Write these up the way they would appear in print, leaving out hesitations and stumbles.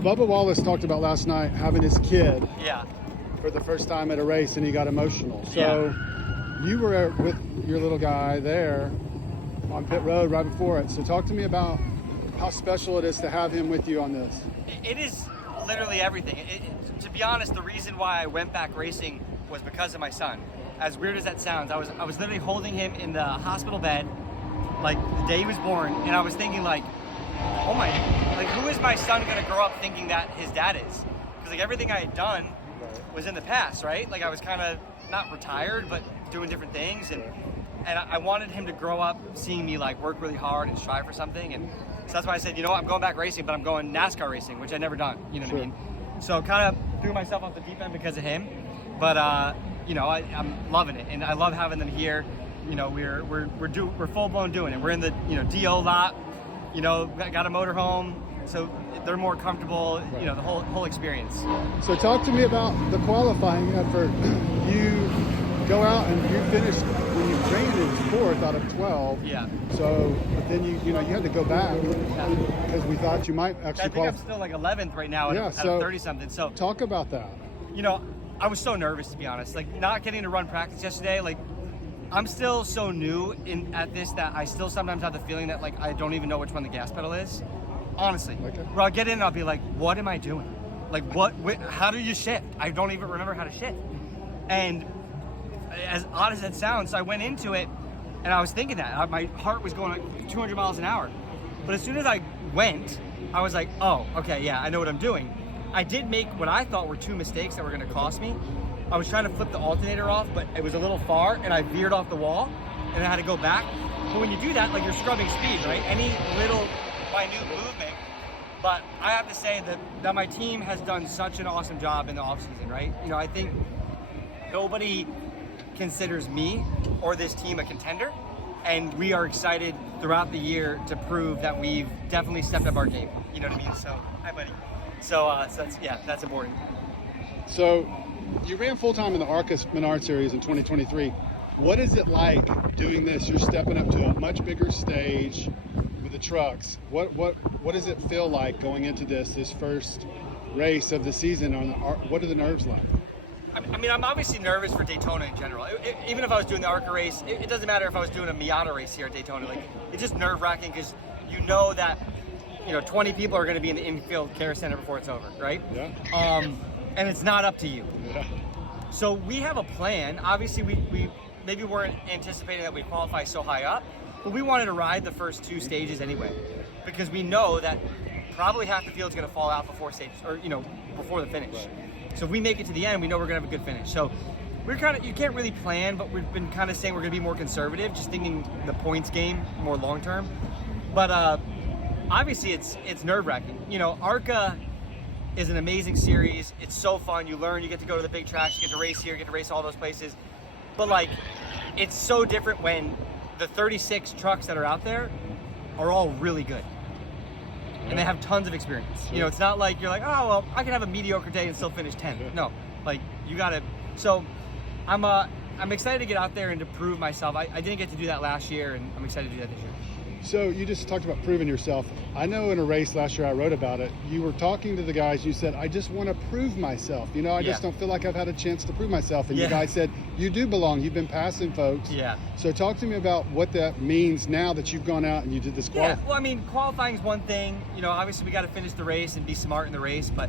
Bubba Wallace talked about last night having his kid Yeah. for the first time at a race, and he got emotional. So you were with your little guy there on pit road right before it. So talk to me about how special it is to have him with you on this. It is literally everything. To be honest, the reason why I went back racing was because of my son. As weird as that sounds, I was literally holding him in the hospital bed, like the day he was born, and I was thinking like, oh my, like who is my son gonna grow up thinking that his dad is? Because like everything I had done was in the past, right? Like I was kind of not retired, but doing different things, and I wanted him to grow up seeing me like work really hard and strive for something, and so that's why I said, you know what, I'm going back racing, but I'm going NASCAR racing, which I'd never done, you know what I mean? So kind of threw myself off the deep end because of him, but you know, I'm loving it, and I love having them here. You know, we're full blown doing it. We're in the DO lot. You know, got a motorhome, so they're more comfortable. You know, the whole experience. So talk to me about the qualifying effort. You go out and you finish when you ran it was 4th out of 12. Yeah. So, but then you had to go back because we thought you might actually. I think I'm still like 11th right now out of 30 something. So talk about that. You know, I was so nervous, to be honest. Like not getting to run practice yesterday. Like I'm still so new at this that I still sometimes have the feeling that like I don't even know which one the gas pedal is. Honestly, where I'll get in and I'll be like, what am I doing? Like how do you shift? I don't even remember how to shift. And as odd as it sounds, so I went into it and I was thinking that my heart was going like 200 miles an hour. But as soon as I went, I was like, oh, okay, yeah, I know what I'm doing. I did make what I thought were 2 mistakes that were going to cost me. I was trying to flip the alternator off, but it was a little far, and I veered off the wall, and I had to go back. But when you do that, like you're scrubbing speed, right? Any little minute movement. But I have to say that my team has done such an awesome job in the offseason, right? You know, I think nobody considers me or this team a contender, and we are excited throughout the year to prove that we've definitely stepped up our game. You know what I mean? So, hi, buddy. So that's important. So you ran full-time in the ARCA Menard Series in 2023. What is it like doing this? You're stepping up to a much bigger stage with the trucks. What does it feel like going into this first race of the season? What are the nerves like? I mean, I'm obviously nervous for Daytona in general. Even if I was doing the ARCA race, it doesn't matter if I was doing a Miata race here at Daytona. Like, it's just nerve-wracking because you know that 20 people are going to be in the infield care center before it's over, right? Yeah. And it's not up to you. Yeah. So we have a plan. Obviously, we maybe weren't anticipating that we qualify so high up, but we wanted to ride the first 2 stages anyway, because we know that probably half the field's going to fall out before stages, or before the finish. Right. So if we make it to the end, we know we're going to have a good finish. So we're you can't really plan, but we've been kind of saying we're going to be more conservative, just thinking the points game more long term. But obviously, it's nerve-wracking. ARCA is an amazing series. It's so fun. You learn. You get to go to the big tracks. You get to race here. You get to race all those places. But like, it's so different when the 36 trucks that are out there are all really good, and they have tons of experience. It's not like you're like, oh well, I can have a mediocre day and still finish 10th. No, like you gotta. So I'm excited to get out there and to prove myself. I didn't get to do that last year, and I'm excited to do that this year. So you just talked about proving yourself. I know in a race last year I wrote about it. You were talking to the guys. You said, I just want to prove myself. I just don't feel like I've had a chance to prove myself. And you guys said, you do belong. You've been passing folks. Yeah. So talk to me about what that means now that you've gone out and you did this qualifying. Yeah, well, I mean, qualifying is one thing. Obviously we got to finish the race and be smart in the race. But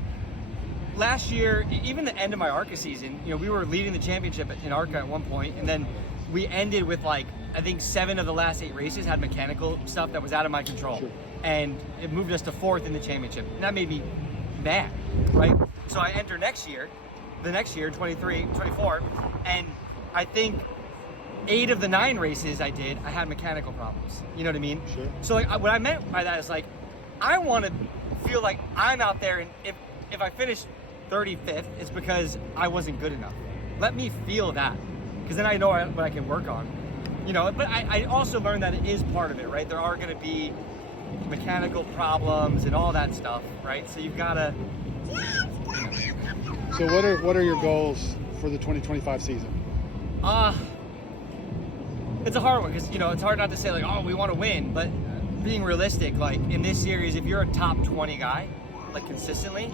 last year, even the end of my ARCA season, we were leading the championship in ARCA at one point, and then we ended with I think 7 of the last 8 races had mechanical stuff that was out of my control. Sure. And it moved us to 4th in the championship. And that made me mad, right? So I enter the next year, 23, 24, and I think 8 of the 9 races I did, I had mechanical problems. You know what I mean? Sure. So what I meant by that is I want to feel like I'm out there, and if I finish 35th, it's because I wasn't good enough. Let me feel that, because then I know what I can work on. But I also learned that it is part of it, right? There are going to be mechanical problems and all that stuff, right? So you've got to. So what are your goals for the 2025 season? It's a hard one because it's hard not to say we want to win, but being realistic, in this series, if you're a top 20 guy, like consistently,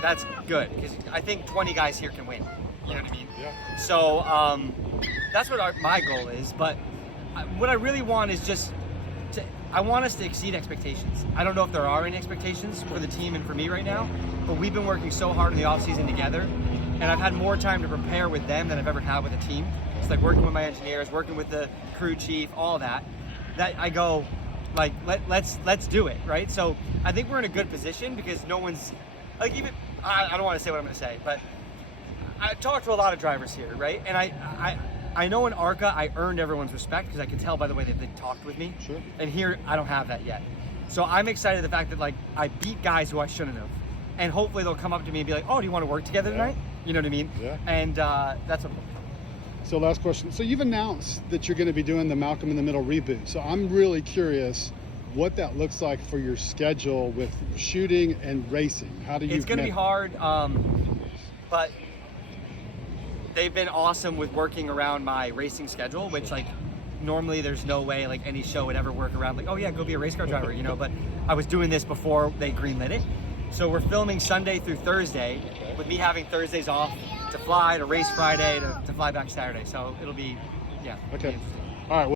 that's good, because I think 20 guys here can win. You know what I mean? Yeah. So that's what my goal is. But what I really want is just I want us to exceed expectations. I don't know if there are any expectations for the team and for me right now, but we've been working so hard in the offseason together, and I've had more time to prepare with them than I've ever had with a team. It's like working with my engineers, working with the crew chief, all that I go, like, let's do it, right? So I think we're in a good position, because no one's, like, even, I don't want to say what I'm going to say, but I talked to a lot of drivers here, right? And I know in ARCA I earned everyone's respect, because I could tell by the way that they talked with me. Sure. And here I don't have that yet. So I'm excited the fact that, like, I beat guys who I shouldn't have. And hopefully they'll come up to me and be like, oh, do you want to work together tonight? You know what I mean? Yeah. And that's what. So last question. So you've announced that you're going to be doing the Malcolm in the Middle reboot. So I'm really curious what that looks like for your schedule with shooting and racing. How do you? It's going to be hard, but they've been awesome with working around my racing schedule, which, like, normally there's no way like any show would ever work around, like, oh yeah, go be a race car driver, you know. But I was doing this before they greenlit it. So we're filming Sunday through Thursday, with me having Thursdays off to fly, to race Friday, to fly back Saturday. So it'll be, yeah. Okay. All right.